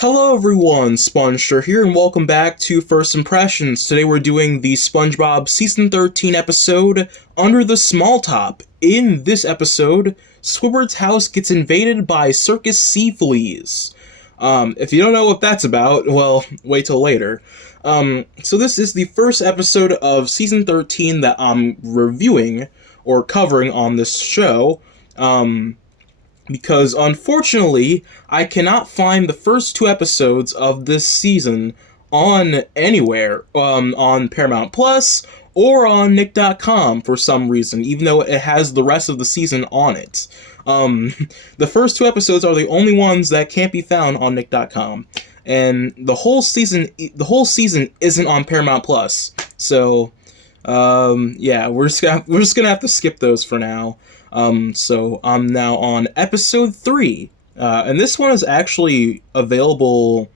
Hello everyone, spongestur here, and welcome back to First Impressions. Today we're doing the SpongeBob Season 13 episode, Under the Small Top. In this episode, Squidward's house gets invaded by circus sea fleas. If you don't know what that's about, well, wait till later. So this is the first episode of Season 13 that I'm reviewing, or covering on this show, because unfortunately, I cannot find the first two episodes of this season on anywhere, on Paramount Plus or on Nick.com for some reason, even though it has the rest of the season on it. The first two episodes are the only ones that can't be found on Nick.com, and the whole season isn't on Paramount Plus. So, yeah, we're just gonna have to skip those for now. So I'm now on episode 3, and this one is actually available,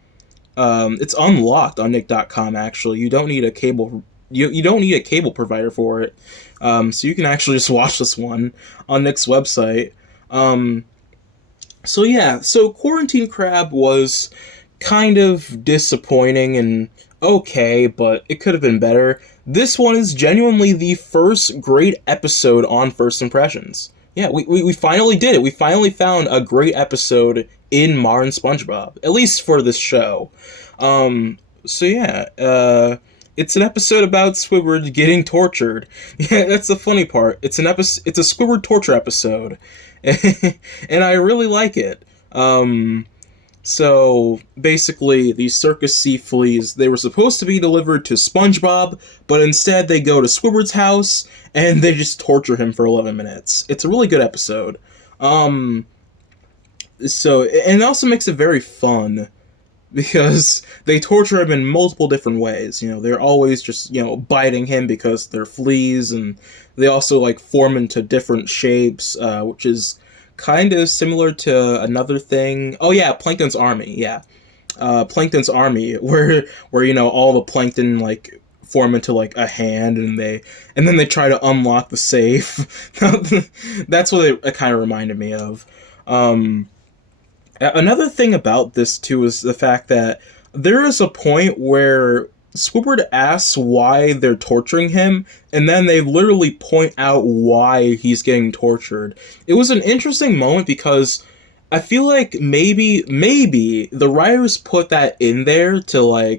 it's unlocked on Nick.com, actually. You don't need a cable, you don't need a cable provider for it, so you can actually just watch this one on Nick's website. So yeah, so Quarantine Crab was kind of disappointing and okay, but it could have been better. This one is genuinely the first great episode on First Impressions. Yeah, we finally did it. We finally found a great episode in Modern SpongeBob, at least for this show. So yeah, it's an episode about Squidward getting tortured. Yeah, that's the funny part. It's a Squidward torture episode, and I really like it. So, basically, these circus sea fleas, they were supposed to be delivered to SpongeBob, but instead they go to Squidward's house, and they just torture him for 11 minutes. It's a really good episode. And it also makes it very fun, because they torture him in multiple different ways. You know, they're always just, biting him because they're fleas, and they also, form into different shapes, which is kind of similar to another thing. Oh yeah, Plankton's Army, yeah. Plankton's Army, where all the plankton, form into, a hand, and then they try to unlock the safe. That's what it kind of reminded me of. Another thing about this, too, is the fact that there is a point where Squidward asks why they're torturing him, and then they literally point out why he's getting tortured. It was an interesting moment because I feel like maybe the writers put that in there to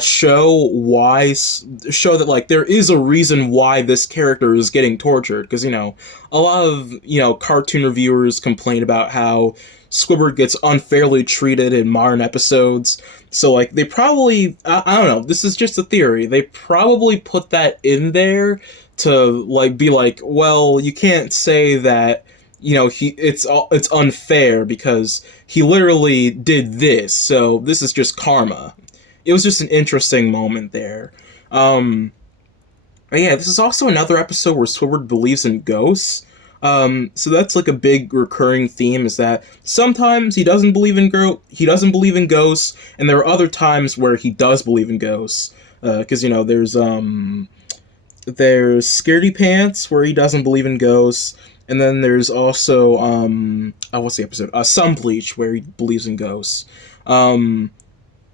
show that there is a reason why this character is getting tortured, because a lot of cartoon reviewers complain about how Squidward gets unfairly treated in modern episodes. So, they probably, I don't know, this is just a theory, they probably put that in there to, be well, you can't say that, it's unfair because he literally did this, so this is just karma. It was just an interesting moment there. But yeah, this is also another episode where Squidward believes in ghosts. So that's a big recurring theme, is that sometimes he doesn't believe in ghosts, and there are other times where he does believe in ghosts. Because there's Scaredy Pants, where he doesn't believe in ghosts, and then there's also what's the episode? Sun Bleach, where he believes in ghosts.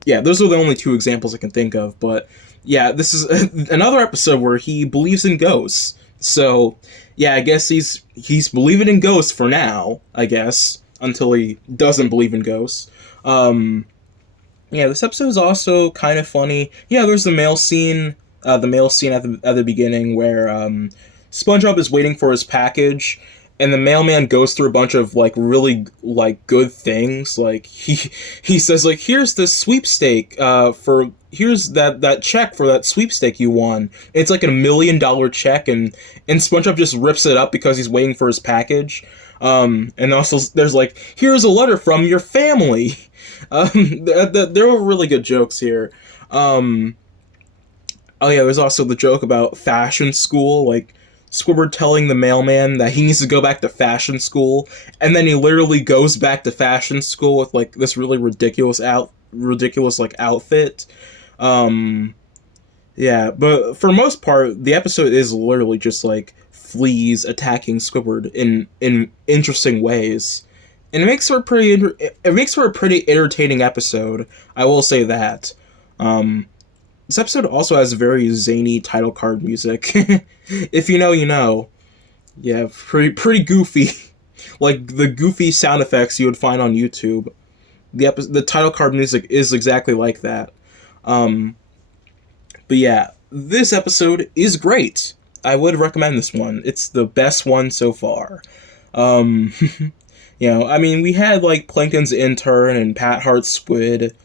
Yeah, those are the only two examples I can think of, but yeah, this is another episode where he believes in ghosts. So, yeah, I guess he's believing in ghosts for now, I guess, until he doesn't believe in ghosts. Yeah, this episode is also kind of funny. Yeah, there's the mail scene at the beginning where SpongeBob is waiting for his package, and the mailman goes through a bunch of really good things. He says here's the sweepstake here's that check for that sweepstake you won. It's $1 million check, and SpongeBob just rips it up because he's waiting for his package. And also there's here's a letter from your family. There were really good jokes here. Oh yeah, there's also the joke about fashion school, Squidward telling the mailman that he needs to go back to fashion school, and then he literally goes back to fashion school with this really ridiculous outfit. Yeah, but for the most part, the episode is literally just fleas attacking Squidward in interesting ways, and it makes for a pretty entertaining episode. I will say that. This episode also has very zany title card music. If you know, you know. Yeah, pretty goofy, like the goofy sound effects you would find on YouTube. The title card music is exactly like that. But yeah, this episode is great. I would recommend this one. It's the best one so far. Um, I mean, we had like Plankton's intern and Pat Hart's squid.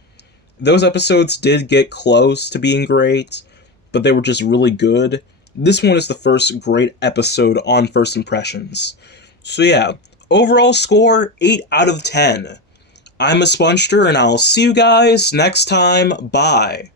Those episodes did get close to being great, but they were just really good. This one is the first great episode on First Impressions. So yeah, overall score 8 out of 10. I'm a spongestur, and I'll see you guys next time. Bye.